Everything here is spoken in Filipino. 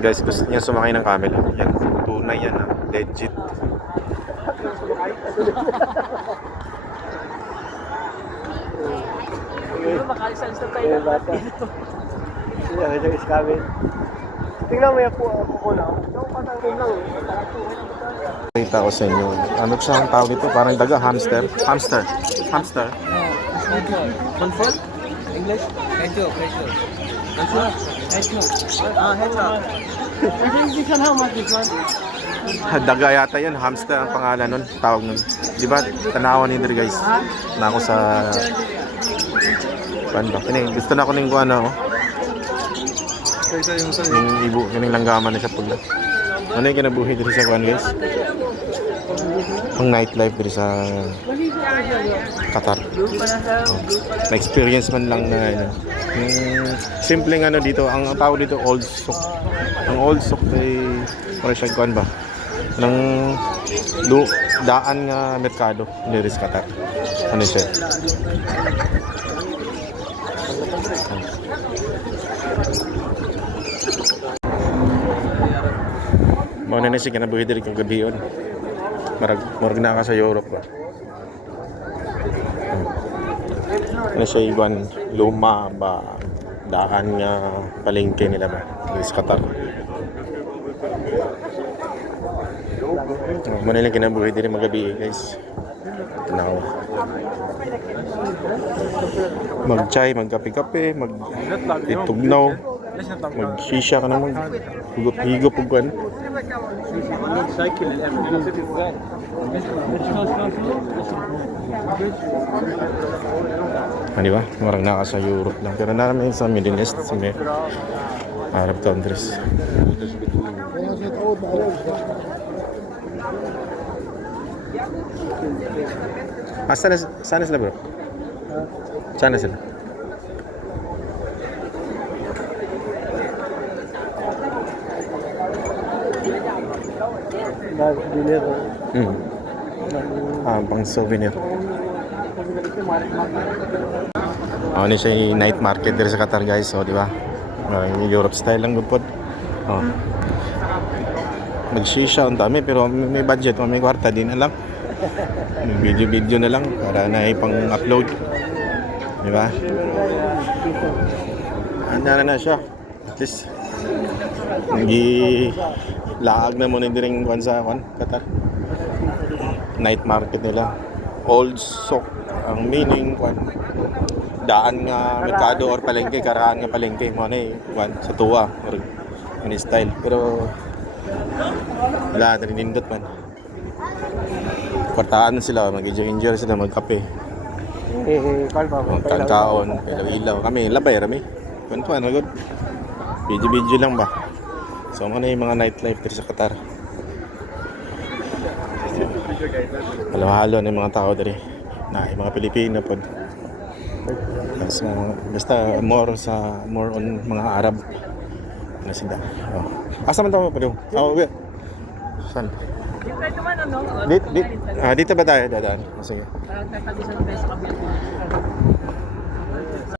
Guys, gusto niya sumakay ng camel. Yan, tunay yan ha. Legit. Tingnan mo yung po na. Kita ko sa inyo. Ano siya ang tawag dito? Parang daga, hamster. Hamster. Hamster. Control? English? Hedgehog. Hedgehog. This one, how much this one? Daga yata yan. Hamster ang pangalan nun. Tawag nun. Di ba? Tanawan ni Dre guys. Na ako sa... Paano ba? Gusto na ako ng kuha na ako. Yung ibo. Yung langgaman na siya pula. Ano yung kinabuhi dito sa kuhan guys? Ang nightlife dito sa Qatar. Na-experience man lang na ano. Yung simpleng ano dito, ang tawag dito old souk. Ang old souk ay para siya kuhan ba? Ng daan nga merkado dito sa Qatar. Ano siya? Mauna na siya kinabuhi dito kung gabiyon. Marag na ka sa Europe ba? Ano siya iwan luma ba daan nga palengke nila ba sa Qatar. Mauna lang kinabuhi dito magabi guys. Tanaw. Mag-chai, magkape-kape, mag-itugnaw, mag-shisha ka naman, higop-higop ug kan. Di ba? Marang naka sa Europe lang. Pero namin sa Middle East, sa Arab countries. Sana sila bro? Sana sila? Pang souvenir. Ano siya yung night market dito sa Qatar guys, so di ba? Europe style lang gupod. Mag-shisha ang dami pero may budget, may kwarta din na lang. Video na lang para na ipang-upload. Di ba? Handa na siya. At least laag na muna din rin sa Qatar. Night market nila. Old souk ang meaning daan nga merkado or palengke, karaan nga palengke mo na sa tuwa or ano style. Pero wala rin nindot man. Kwartaan sila, mag-enjoy sila, magkape. Kaon, ilaw. Kami, labay rami. Kwentuhan, magod. Video lang ba? So, ano yung mga nightlife dito sa Qatar? Halo-halo na yung mga tao dito. Na, yung mga Pilipino po. Basta more on mga Arab. Ano sila? Asa man tayo pa doon? Saan? Dito ba tayo dadaan? Sige.